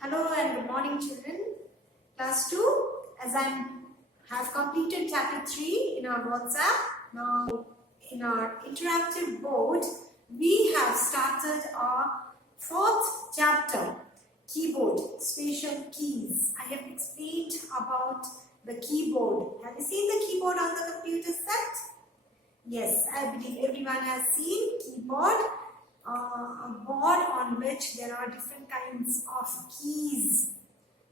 Hello and good morning, children. Class 2, as I have completed chapter 3 in our WhatsApp, now in our interactive board, we have started our 4th chapter, keyboard, spatial keys. I have explained about the keyboard. Have you seen the keyboard on the computer set? Yes, I believe everyone has seen keyboard. A board on which there are different kinds of keys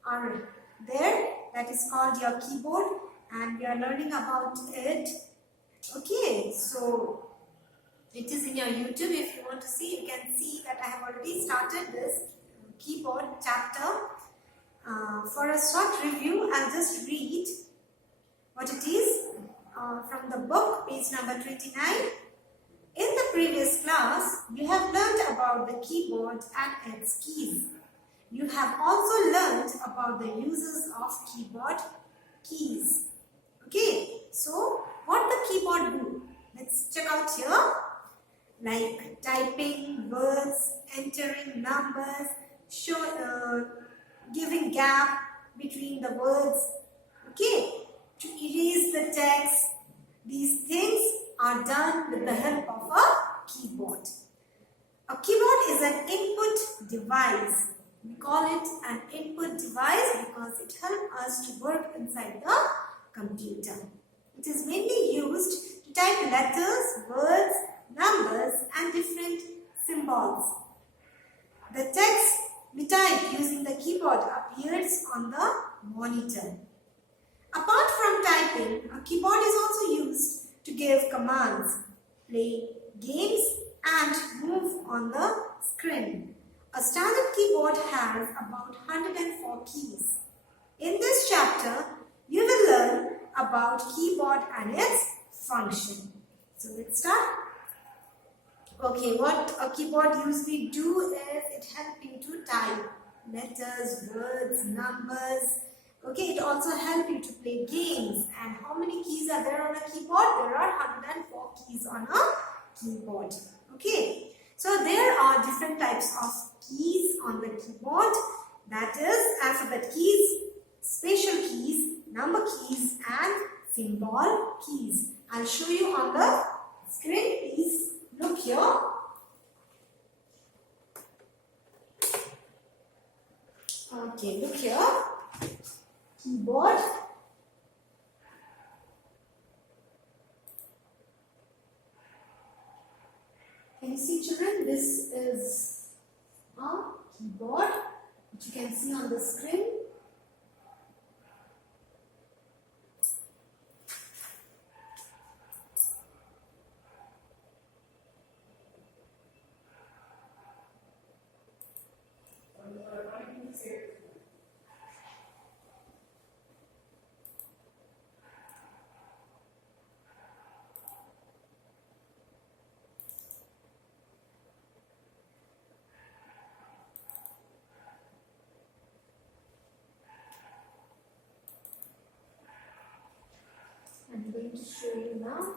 are there. That is called your keyboard, and we are learning about it. Okay, so it is in your YouTube. If you want to see, you can see that I have already started this keyboard chapter. For a short review, I'll just read what it is from the book, page number 29. In the previous class, you have learned about the keyboard and its keys. You have also learned about the uses of keyboard keys. Okay, so what the keyboard do? Let's check out here. Like typing words, entering numbers, giving gap between the words. Okay, to erase the text. These things are done with the help of a keyboard. A keyboard is an input device. We call it an input device because it helps us to work inside the computer. It is mainly used to type letters, words, numbers and different symbols. The text we type using the keyboard appears on the monitor. Apart from typing, a keyboard is also used to give commands, play games and move on the screen. A standard keyboard has about 104 keys. In this chapter, you will learn about keyboard and its function. So let's start. Okay, what a keyboard usually do is it helps you to type letters, words, numbers. Okay, it also helps you to play games. And how many keys are there on a keyboard? There are 104 keys on a keyboard. Okay, so there are different types of keys on the keyboard. That is alphabet keys, spatial keys, number keys and symbol keys. I'll show you on the screen. Please look here. Okay, look here. Keyboard. Can you see, children? This is a keyboard which you can see on the screen. I'm going to show you now.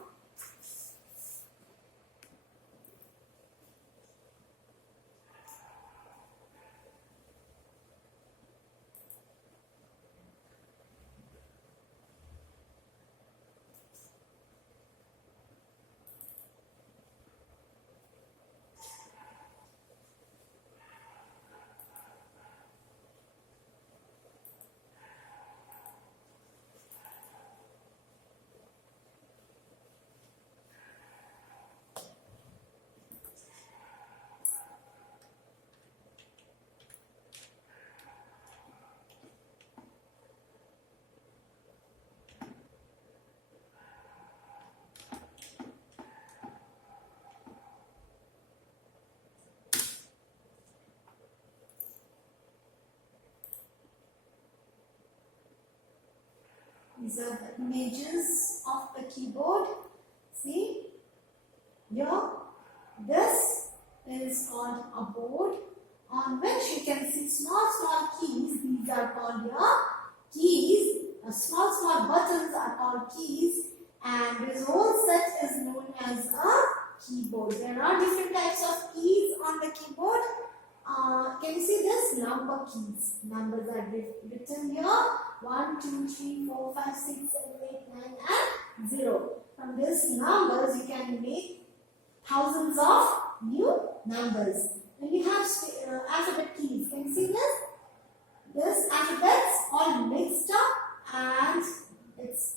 These are the images of the keyboard. See, here, this is called a board on which you can see small keys. These are called your keys. Small buttons are called keys, and this whole set is known as a keyboard. There are different types of keys on the keyboard. Can can you see this? Number keys. Numbers are written here. 1, 2, 3, 4, 5, 6, 7, 8, 9 and 0. From these numbers you can make thousands of new numbers. When you have alphabet keys, can you see this? This alphabets all mixed up and it's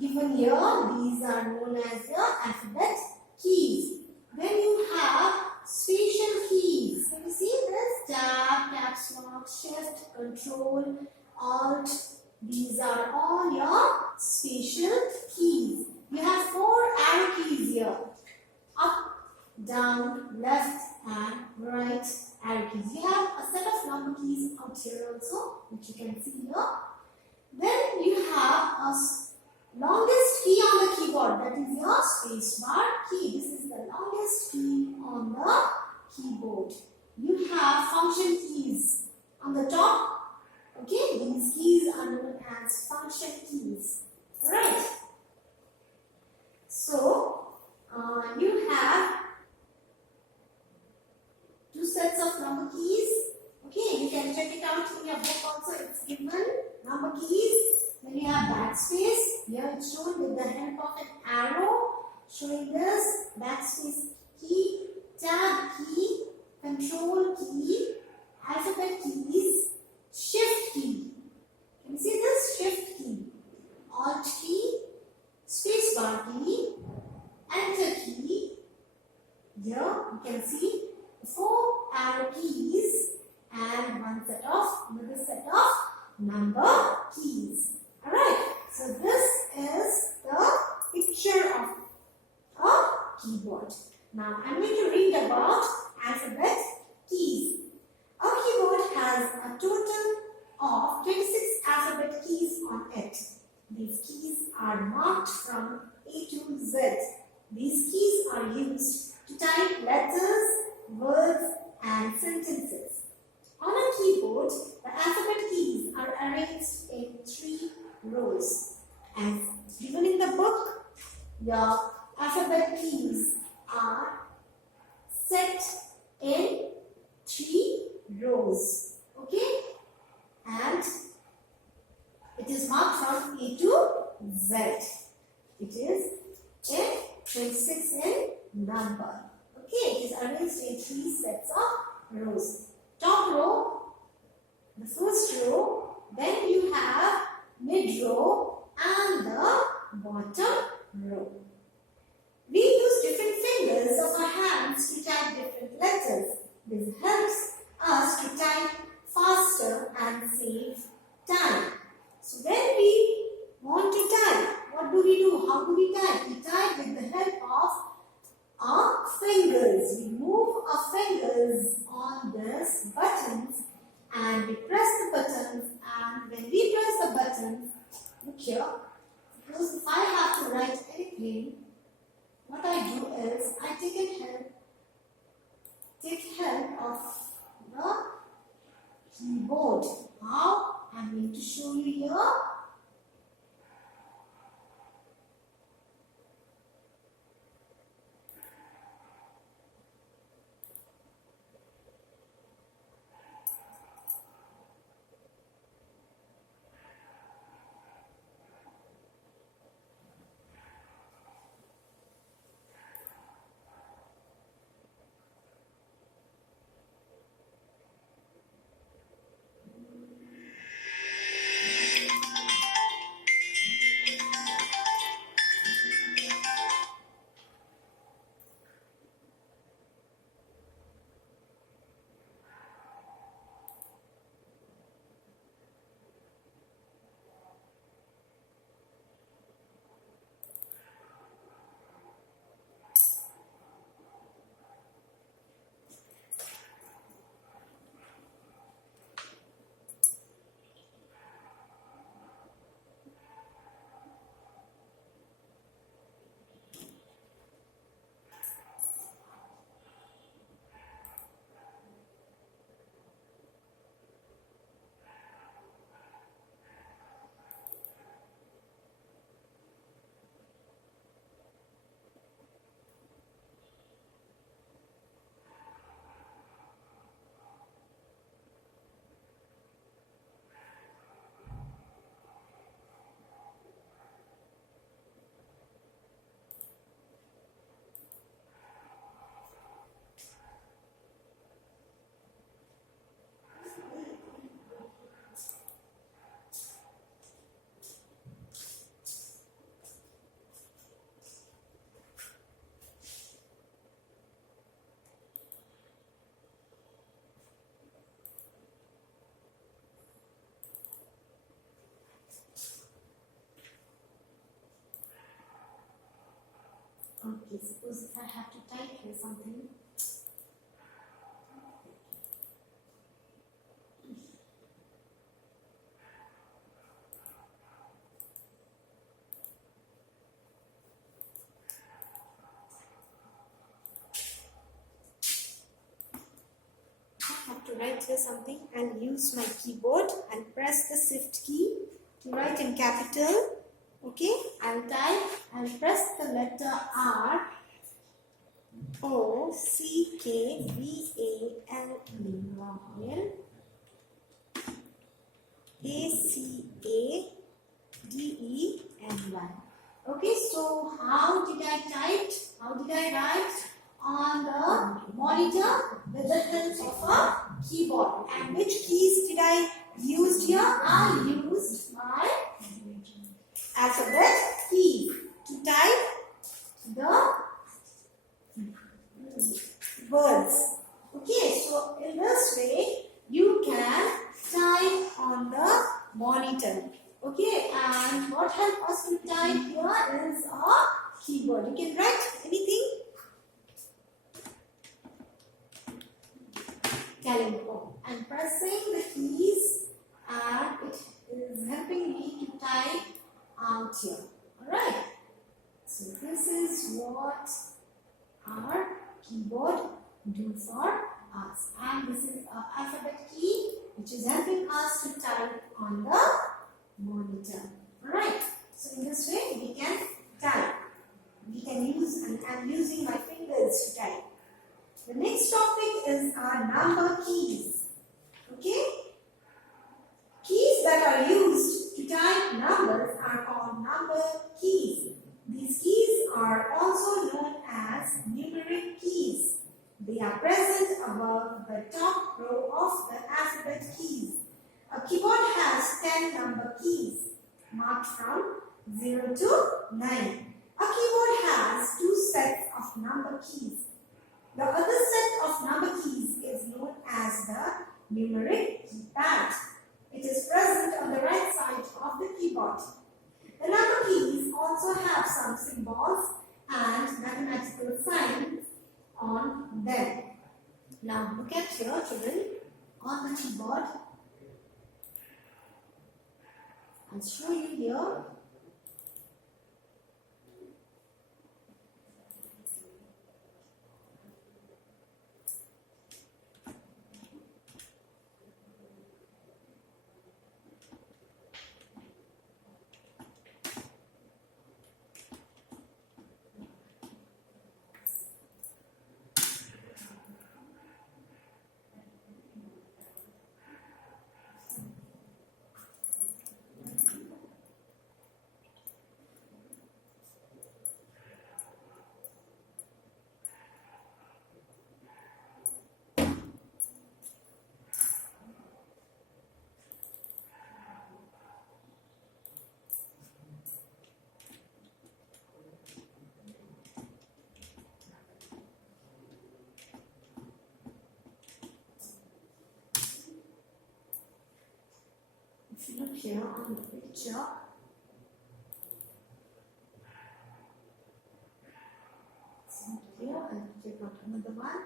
given here. These are known as the alphabet keys. Then you have special keys. Can you see this? Tab, caps lock, shift, control, alt. These are all your special keys. You have 4 arrow keys here. Up, down, left and right arrow keys. You have a set of number keys out here also, which you can see here. Then you have a longest key on the keyboard, that is your space bar key. This is the longest key on the keyboard. You have function keys on the top. Okay, these keys are known as function keys. Right. So you have 2 sets of number keys. Okay, you can check it out in your book also. It's given number keys. Then you have backspace. Here it's shown with the help of an arrow showing this backspace key, tab key, control key, alphabet keys, shift key. Can you see this? Shift key, alt key, space bar key, enter key. Here you can see 4 arrow keys and another set of number keys. Alright, so this is the picture of a keyboard. Now I'm going to read about alphabet keys. A keyboard has a total of 26 alphabet keys on it. These keys are marked from A to Z. These keys are used to type letters, words and sentences. On a keyboard, the alphabet keys are arranged in 3 rows. As given in the book, your alphabet keys are set in 3 rows. Okay? And it is marked from A to Z. It is in 26 in number. Okay, it is arranged in 3 sets of rows. Top row, the first row, then you have mid row and the bottom row. We use different fingers of our hands to type different letters. This helps us to type faster and save time. So when we want to type, what do we do? How do we type? We type with the help of our fingers. We move our fingers on these buttons and we press the buttons, and when we press the buttons, look here, because if I have to write anything, what I do is I take help of the keyboard. How? I'm going to show you here. Okay, suppose if I have to type here something. I have to write here something. I'll use my keyboard and press the shift key to write in capital. Okay, I'll type and press the letter R O C K V A L E Vokale A C A D E N Y. Okay, so how did I type? How did I write? On the monitor with the help of a keyboard. And which keys did I use here? I used my alphabet key to type the words. Okay, so in this way you can type on the monitor. Okay, and what helps us to type here is a keyboard. You can write anything. Calendar. I'm pressing the keys and it is helping me to type out here. Alright. So this is what our keyboard do for us. And this is our alphabet key which is helping us to type on the monitor. Alright. So in this way we can type. We can use, and I'm using my fingers to type. The next topic is our number keys. Okay? Keys that are used to type numbers are called number keys. These keys are also known as numeric keys. They are present above the top row of the alphabet keys. A keyboard has 10 number keys marked from 0 to 9. A keyboard has 2 sets of number keys. The other set of number keys is known as the numeric keypad. It is present on the right side of the keyboard. The number keys also have some symbols and mathematical signs on them. Now look at here, children, on the keyboard. I'll show you here. If you look here on the picture, so here I'll take out another one.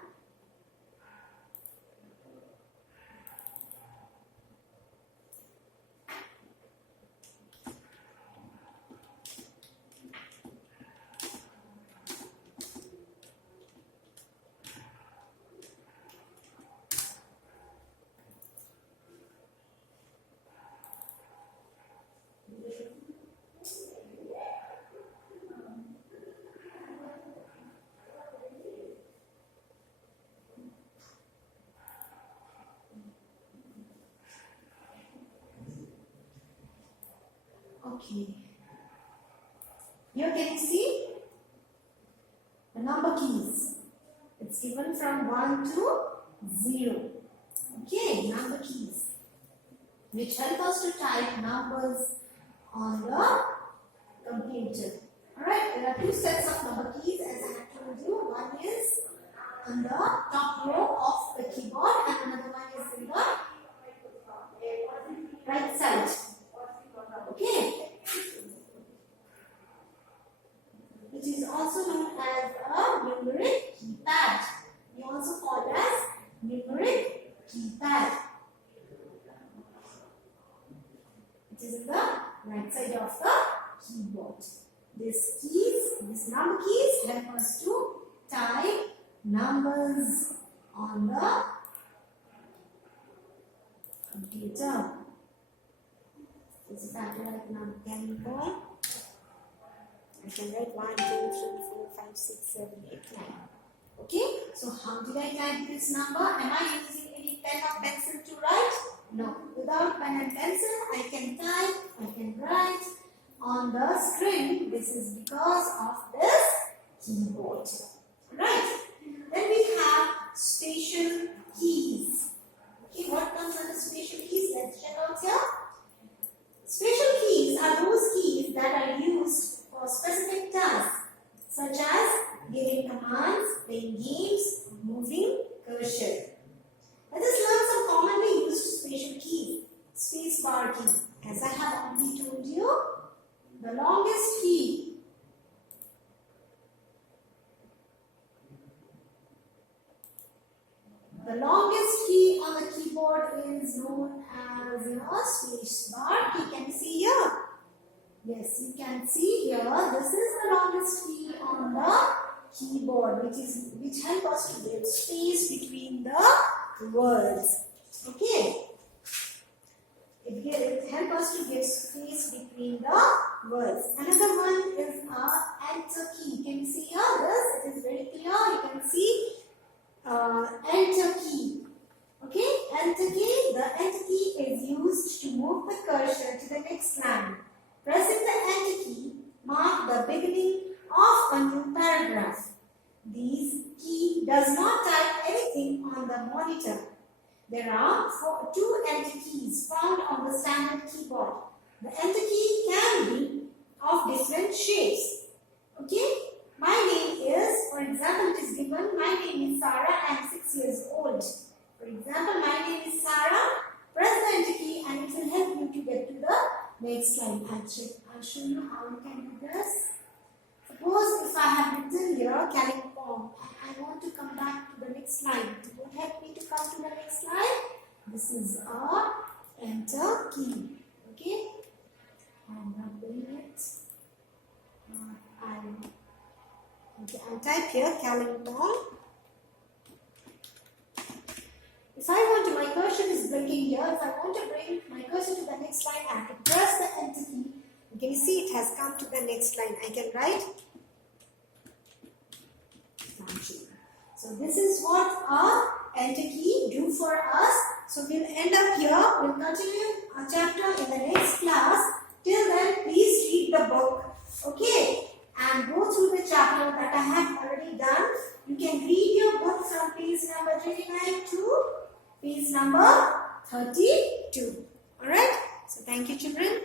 Okay. Here can you see the number keys? It's given from 1 to 0. Okay, number keys, which help us to type numbers on the computer. Alright, there are 2 sets of number keys as I have told you. One is on the top row of the keyboard and another one is in the right side. Okay. Which is also known as keypad. It is in the right side of the keyboard. These number keys help us to type numbers on the computer. This is how to write number. Can you go? I can write 1, 2, 3, 4, 5, 6, 7, 8, 9. Okay, so how did I type this number? Am I using any pen or pencil to write? No. Without pen and pencil, I can type, I can write on the screen. This is because of this keyboard. Right. Then we have special keys. Okay, what comes under special keys? Let's check out here. Special keys are those keys that are used for specific tasks, such as giving commands, playing games, moving cursor. Let us learn some commonly used special keys. Space bar key. As I have already told you, the longest key. The longest key on the keyboard is known as space bar key. Can you see here? Yes, you can see here. This is the longest key on the keyboard, which helps us to give space between the words. Okay. It helps us to give space between the words. Another one is enter key. Can you see here? This it is very clear. You can see enter key. Okay, enter key. The enter key is used to move the cursor to the next line. Pressing the enter key marks the beginning of a new paragraph. This key does not type anything on the monitor. There are two enter keys found on the standard keyboard. The enter key can be of different shapes. Okay, my name is, for example, it is given, my name is Sarah, I am 6 years old. For example, my name is Sarah. Press the enter key and it will help you to get to the next line. I'll show you how you can do this. Suppose if I have written here Kalimpong and I want to come back to the next line. It will help me to come to the next line. This is a enter key. Okay? I'm not doing it. I'll type here Kalimpong. If I want to, my cursor is blinking here. If I want to bring my cursor to the next line, I have to press the enter key. You can see it has come to the next line. I can write. So this is what our enter key do for us. So we'll end up here. We'll continue our chapter in the next class. Till then, please read the book. Okay? And go through the chapter that I have already done. You can read your book from page number 29 to page number 32. Alright? So thank you, children.